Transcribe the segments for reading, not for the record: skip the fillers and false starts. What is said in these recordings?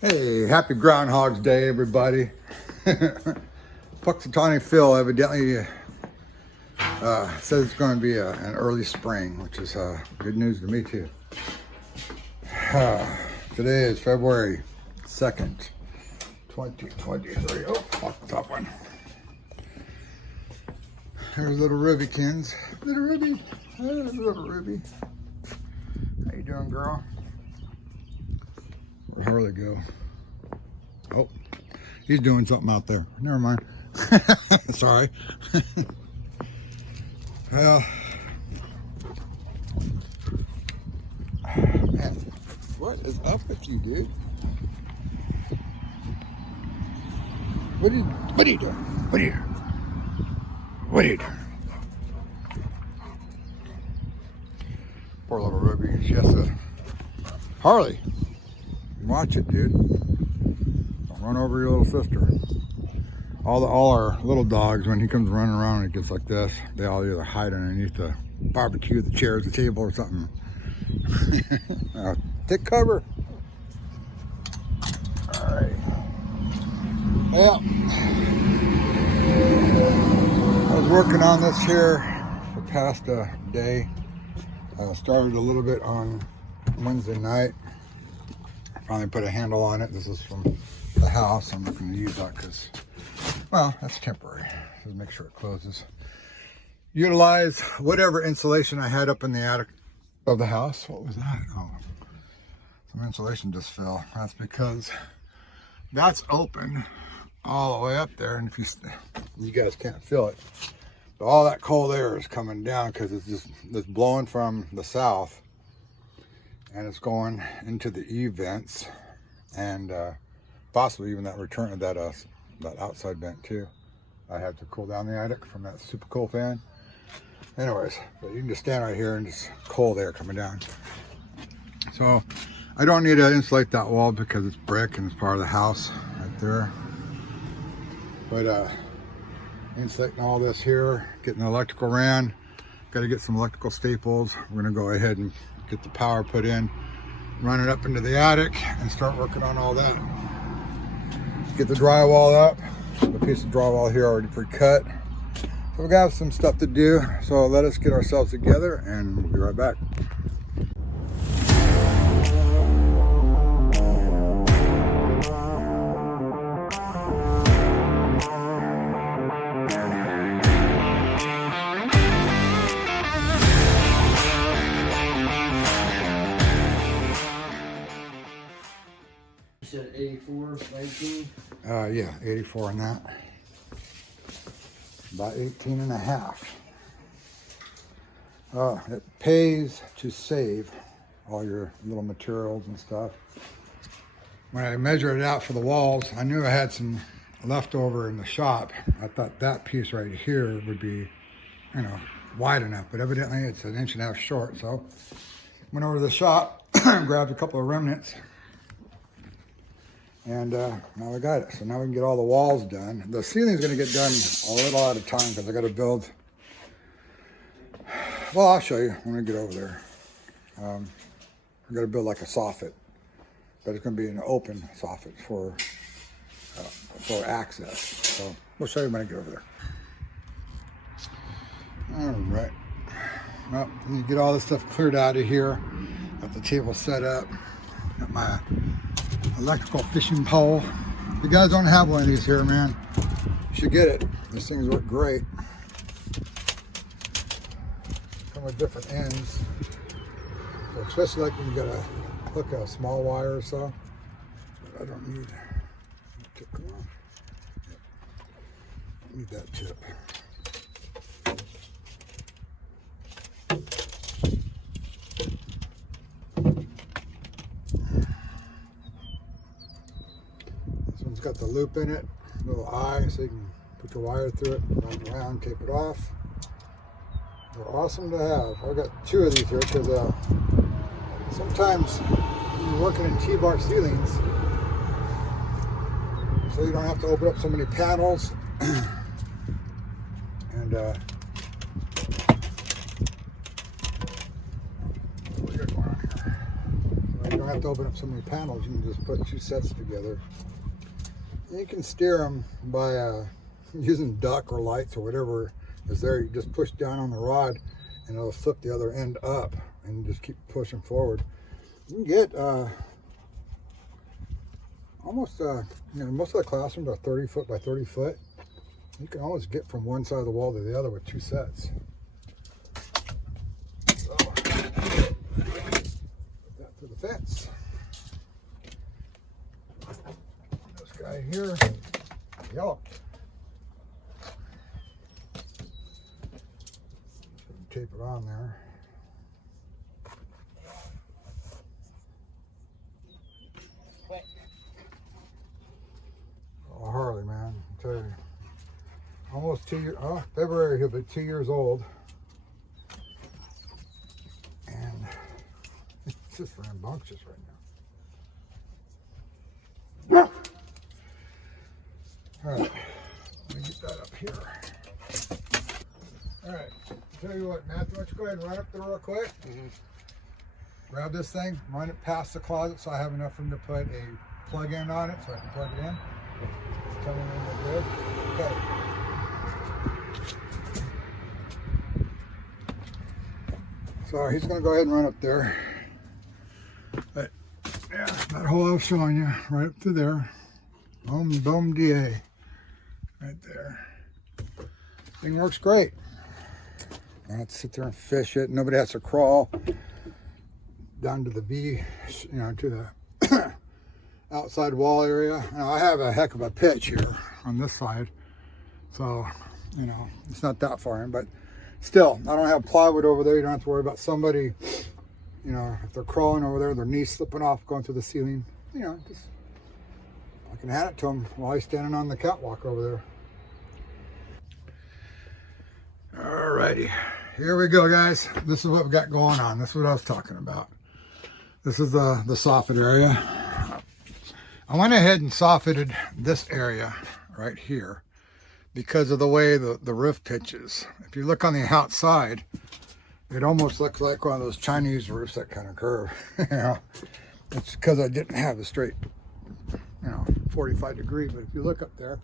Hey, happy Groundhog's Day, everybody. Puxatawny Phil evidently says it's going to be an early spring, which is good news to me, too. Today is February 2nd, 2023. Oh, fuck that one. There's little Rubykins. Little Ruby. Oh, little Ruby. How you doing, girl? Where'd Harley go? Oh, he's doing something out there. Never mind. Sorry. Well, man, what is up with you, dude? What are you doing? What are you doing? Poor little Ruby. She has to. Harley, watch it, dude. Don't run over your little sister. All our little dogs, when he comes running around and it gets like this, they all either hide underneath the barbecue, the chairs, the table, or something. Take cover. All right. Well, I was working on this here for past a day. Started a little bit on Wednesday night. Finally put a handle on it. This is from the house. I'm not going to use that because, well, that's temporary. Just make sure it closes. Utilize whatever insulation I had up in the attic of the house. What was that? Oh, some insulation just fell. That's because that's open all the way up there, and if you guys can't feel it, but all that cold air is coming down because it's blowing from the south, and it's going into the E vents, and possibly even that return of that outside vent too. I have to cool down the attic from that super cool fan. Anyways, but you can just stand right here and just cold air coming down. So I don't need to insulate that wall because it's brick and it's part of the house right there. But insulating all this here, getting the electrical ran. Got to get some electrical staples. We're gonna go ahead and get the power put in, run it up into the attic, and start working on all that. Get the drywall up. A piece of drywall here already pre-cut. So we got some stuff to do. So let us get ourselves together, and we'll be right back. You said 84, 19? Yeah, 84 on that. About 18 and a half. It pays to save all your little materials and stuff. When I measured it out for the walls, I knew I had some leftover in the shop. I thought that piece right here would be, wide enough, but evidently it's 1.5 inches short. So went over to the shop, grabbed a couple of remnants, and now I got it. So now we can get all the walls done. The ceiling's gonna get done a little at a time because I gotta build, well, I'll show you when we get over there. I gotta build like a soffit, but it's gonna be an open soffit for access. So we'll show you when I get over there. All right. Well, let me get all this stuff cleared out of here. Got the table set up. Got my electrical fishing pole. If you guys don't have one of these here, man, you should get it. These things work great. Come with different ends. So especially like when you gotta hook a small wire or so. But I don't need tip. Come on. Don't need that tip. It's got the loop in it, little eye, so you can put your wire through it, run it around, tape it off. They're awesome to have. I've got 2 of these here because sometimes when you're working in T-bar ceilings, so you don't have to open up so many panels, and what do you got going on here? So you don't have have to open up so many panels. You can just put 2 sets together. You can steer them by using duck or lights or whatever is there. You just push down on the rod and it'll flip the other end up and just keep pushing forward. You can get almost, you know, most of the classrooms are 30 foot by 30 foot. You can almost get from one side of the wall to the other with 2 sets. So, put that to the fence. This guy here, yellow. Tape it on there. Oh, Harley, man, I tell you, almost 2 years. Oh, February he'll be 2 years old, and it's just rambunctious right now. All right, let me get that up here. All right, tell you what, Matthew, why don't you go ahead and run up there real quick. Grab this thing, run it past the closet so I have enough room to put a plug-in on it so I can plug it in. Tell me when we're good. Okay. So he's going to go ahead and run up there. But yeah, that hole I was showing you, right up to there. Boom, boom, DA. Right there. Thing works great. I don't have to sit there and fish it. Nobody has to crawl down to the V, you know, to the outside wall area. Now, I have a heck of a pitch here on this side, so you know it's not that far in, but still, I don't have plywood over there. You don't have to worry about somebody, you know, if they're crawling over there, their knees slipping off, going through the ceiling. You know, just I can hand it to them while he's standing on the catwalk over there. Alrighty, here we go, guys. This is what we got going on. This is what I was talking about. This is the soffit area. I went ahead and soffited this area right here because of the way the roof pitches. If you look on the outside, it almost looks like one of those Chinese roofs that kind of curve. You know, it's because I didn't have a straight, you know, 45 degree, but if you look up there,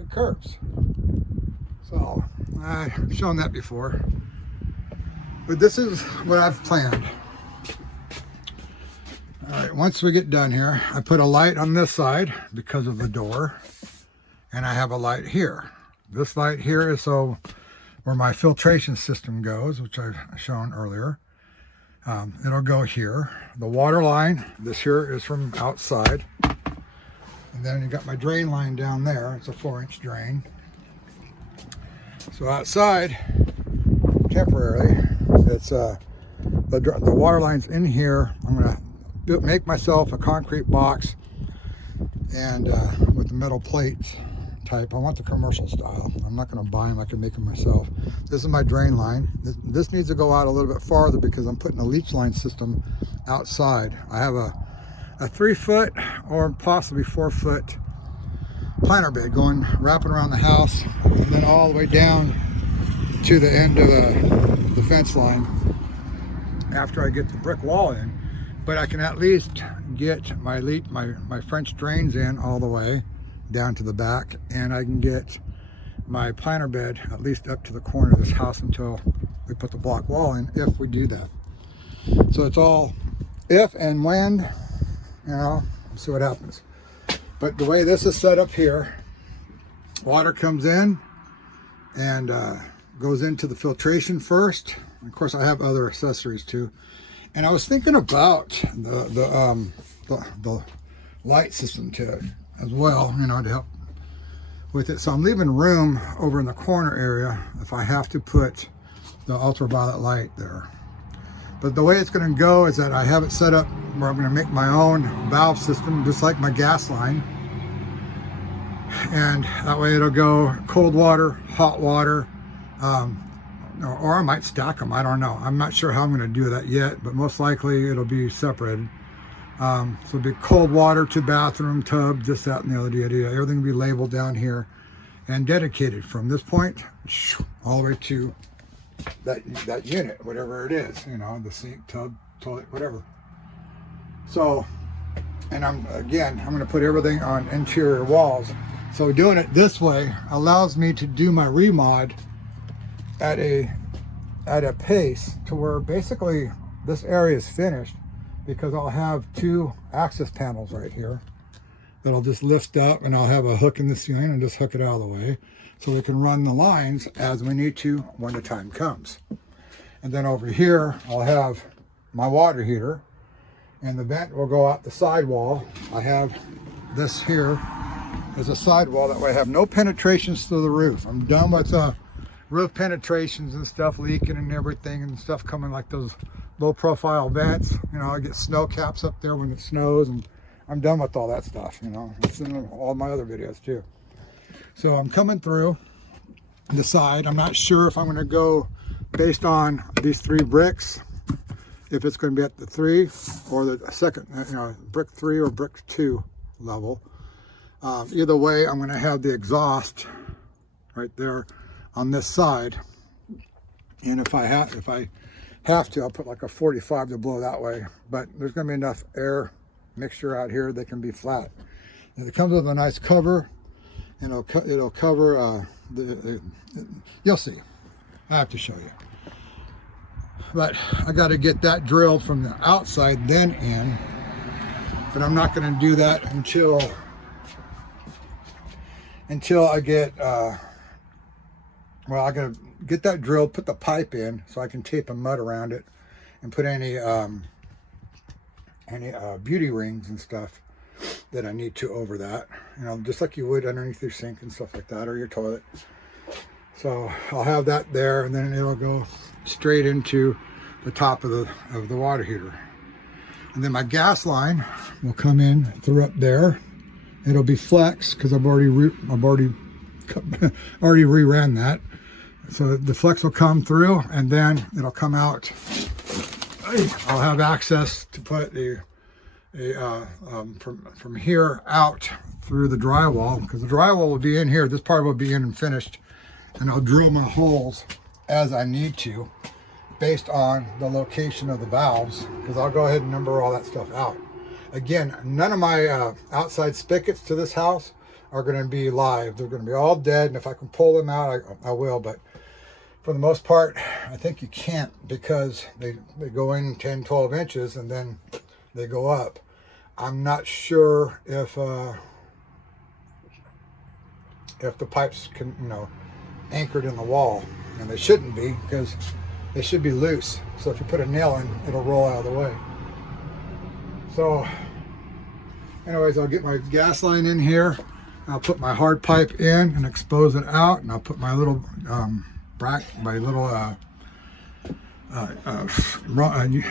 it curves. So I've shown that before, but this is what I've planned. All right, once we get done here, I put a light on this side because of the door, and I have a light here. This light here is so where my filtration system goes, which I've shown earlier. It'll go here. The water line, this here is from outside. And then you got my drain line down there. It's a 4-inch drain. So outside, temporarily, it's the water line's in here. I'm gonna make myself a concrete box and with the metal plates type. I want the commercial style. I'm not going to buy them. I can make them myself. This is my drain line. This needs to go out a little bit farther because I'm putting a leach line system outside. I have a 3 foot or possibly 4 foot planter bed going wrapping around the house and then all the way down to the end of the fence line after I get the brick wall in. But I can at least get my French drains in all the way down to the back, and I can get my planter bed at least up to the corner of this house until we put the block wall in, if we do that. So it's all if and when, you know, see what happens. But the way this is set up here, water comes in and goes into the filtration first. Of course, I have other accessories too. And I was thinking about the light system to it as well, you know, to help with it. So I'm leaving room over in the corner area if I have to put the ultraviolet light there. But the way it's going to go is that I have it set up where I'm going to make my own valve system, just like my gas line. And that way it'll go cold water, hot water, or I might stack them. I don't know. I'm not sure how I'm going to do that yet, but most likely it'll be separated. So it'll be cold water to bathroom, tub, this, that, and the other. Everything will be labeled down here and dedicated from this point all the way to that unit, whatever it is, you know, the sink, tub, toilet, whatever. So, and I'm going to put everything on interior walls. So doing it this way allows me to do my remod at a pace to where basically this area is finished, because I'll have 2 access panels right here that I'll just lift up, and I'll have a hook in the ceiling and just hook it out of the way so we can run the lines as we need to when the time comes. And then over here I'll have my water heater, and the vent will go out the sidewall. I have this here as a sidewall, that way I have no penetrations through the roof. I'm done with roof penetrations and stuff leaking and everything, and stuff coming like those low profile vents. You know, I get snow caps up there when it snows, and I'm done with all that stuff. You know, it's in all my other videos too. So I'm coming through the side. I'm not sure if I'm going to go based on these 3 bricks, if it's going to be at the 3 or the second, you know, brick 3 or brick 2 level. Either way, I'm going to have the exhaust right there on this side, and if I have to, I'll put like a 45 to blow that way. But there's going to be enough air mixture out here that can be flat. And it comes with a nice cover, and it'll cover you'll see. I have to show you. But I got to get that drilled from the outside then in. But I'm not going to do that until I get well, I got to get that drilled, put the pipe in so I can tape a mud around it, and put any beauty rings and stuff that I need to over that, you know, just like you would underneath your sink and stuff like that, or your toilet. So I'll have that there, and then it'll go straight into the top of the water heater. And then my gas line will come in through up there. It'll be flex because I've already reran that. So the flex will come through, and then it'll come out. I'll have access to put from here out through the drywall, because the drywall will be in here. This part will be in and finished, and I'll drill my holes as I need to based on the location of the valves, because I'll go ahead and number all that stuff out. Again, none of my outside spigots to this house are going to be live. They're going to be all dead, and if I can pull them out, I will. But for the most part, I think you can't, because they go in 10, 12 inches, and then they go up. I'm not sure if the pipes can, you know, anchored in the wall, and they shouldn't be, because they should be loose. So if you put a nail in, it'll roll out of the way. So anyways, I'll get my gas line in here. I'll put my hard pipe in and expose it out, and I'll put my little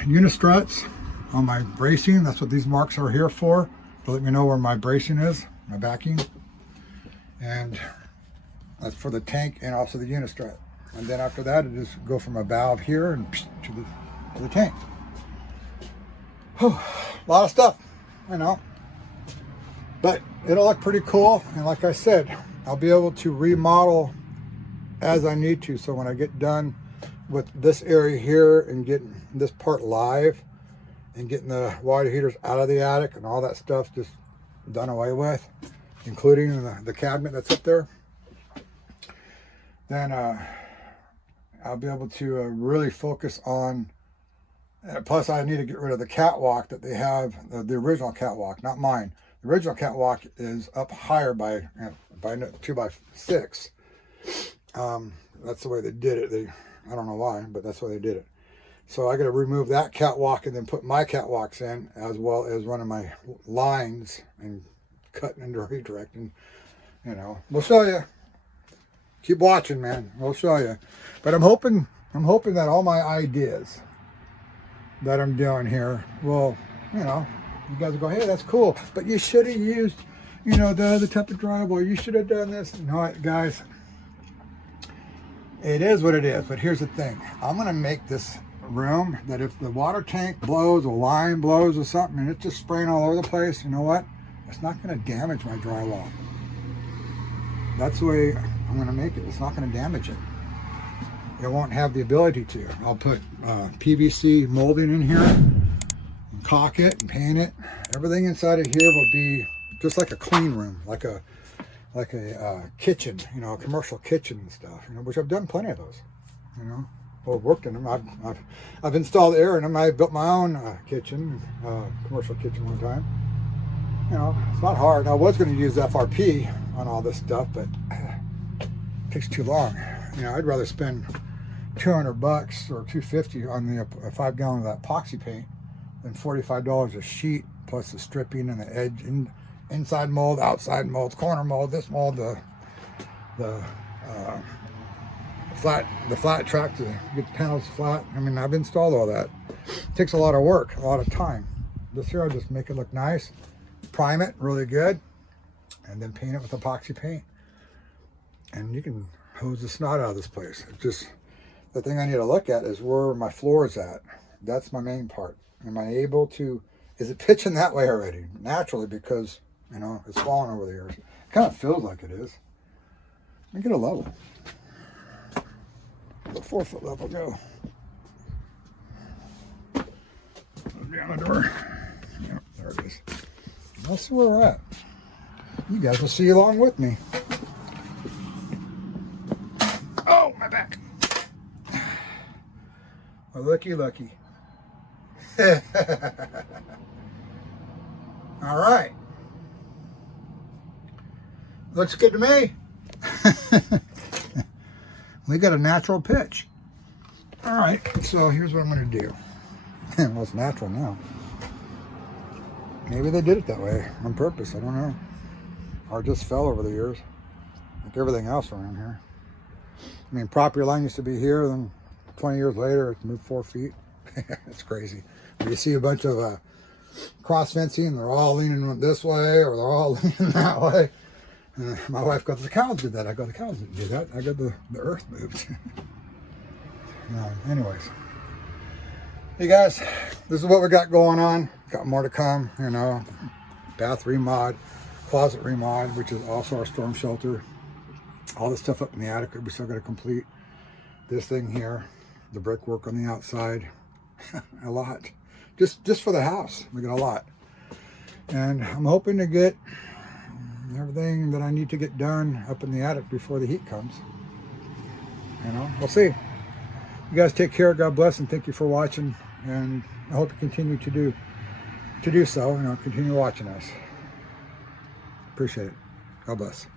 unistruts on my bracing. That's what these marks are here for, to let me know where my bracing is, my backing. And that's for the tank and also the unistrut. And then after that, it just go from a valve here and to the tank. Whew, a lot of stuff, I know. But it'll look pretty cool. And like I said, I'll be able to remodel as I need to. So when I get done with this area here and getting this part live and getting the water heaters out of the attic and all that stuff just done away with, including the cabinet that's up there, then I'll be able to really focus on. Plus, I need to get rid of the catwalk that they have, the original catwalk, not mine. The original catwalk is up higher by 2x6. That's the way they did it. I don't know why, but that's why they did it. So I got to remove that catwalk and then put my catwalks in, as well as running my lines and cutting and redirecting. You know, we'll show you. Keep watching, man. We'll show you. But I'm hoping that all my ideas that I'm doing here will, you know, you guys will go, hey, that's cool, but you should have used, you know, the other type of drywall. You should have done this. No, guys, it is what it is. But here's the thing. I'm going to make this room that if the water tank blows or line blows or something and it's just spraying all over the place, you know what? It's not going to damage my drywall. That's the way I'm going to make it. It's not going to damage it. It won't have the ability to. I'll put PVC molding in here and caulk it and paint it. Everything inside of here will be just like a clean room, like a kitchen, you know, a commercial kitchen and stuff, you know, which I've done plenty of those, you know. Well, worked in them. I've installed air in them. I built my own kitchen, commercial kitchen one time. You know, it's not hard. I was going to use FRP on all this stuff, but it takes too long. You know, I'd rather spend $200 or $250 on the 5 gallon of that epoxy paint than $45 a sheet plus the stripping and the edge and inside mold, outside mold, corner mold, this mold, the flat track to get the panels flat. I mean, I've installed all that. It takes a lot of work, a lot of time. This here, I'll just make it look nice, prime it really good, and then paint it with epoxy paint. And you can hose the snot out of this place. It's just, the thing I need to look at is where my floor is at. That's my main part. Am I able to, is it pitching that way already? Naturally, because, you know, it's fallen over the years. It kind of feels like it is. Let me get a level. The 4-foot level go. Down the door. Yep, there it is. Let's see where we're at. You guys will see along with me. Oh, my back. Oh, looky. All right. Looks good to me. We got a natural pitch. All right, so here's what I'm going to do. Well, it's natural now. Maybe they did it that way on purpose. I don't know. Or it just fell over the years, like everything else around here. I mean, property line used to be here, then 20 years later, it's moved 4 feet. It's crazy. But you see a bunch of cross fencing, they're all leaning this way, or they're all leaning that way. My wife goes, the cows did that. I go, the cows didn't do that. I got the earth moved. Anyways. Hey guys, this is what we got going on. Got more to come, you know. Bath remod, closet remod, which is also our storm shelter. All this stuff up in the attic we still got to complete. This thing here, the brickwork on the outside. A lot. Just for the house, we got a lot. And I'm hoping to get everything that I need to get done up in the attic before the heat comes. You know, we'll see. You guys take care. God bless, and thank you for watching. And I hope you continue to do so. You know, continue watching us. Appreciate it. God bless.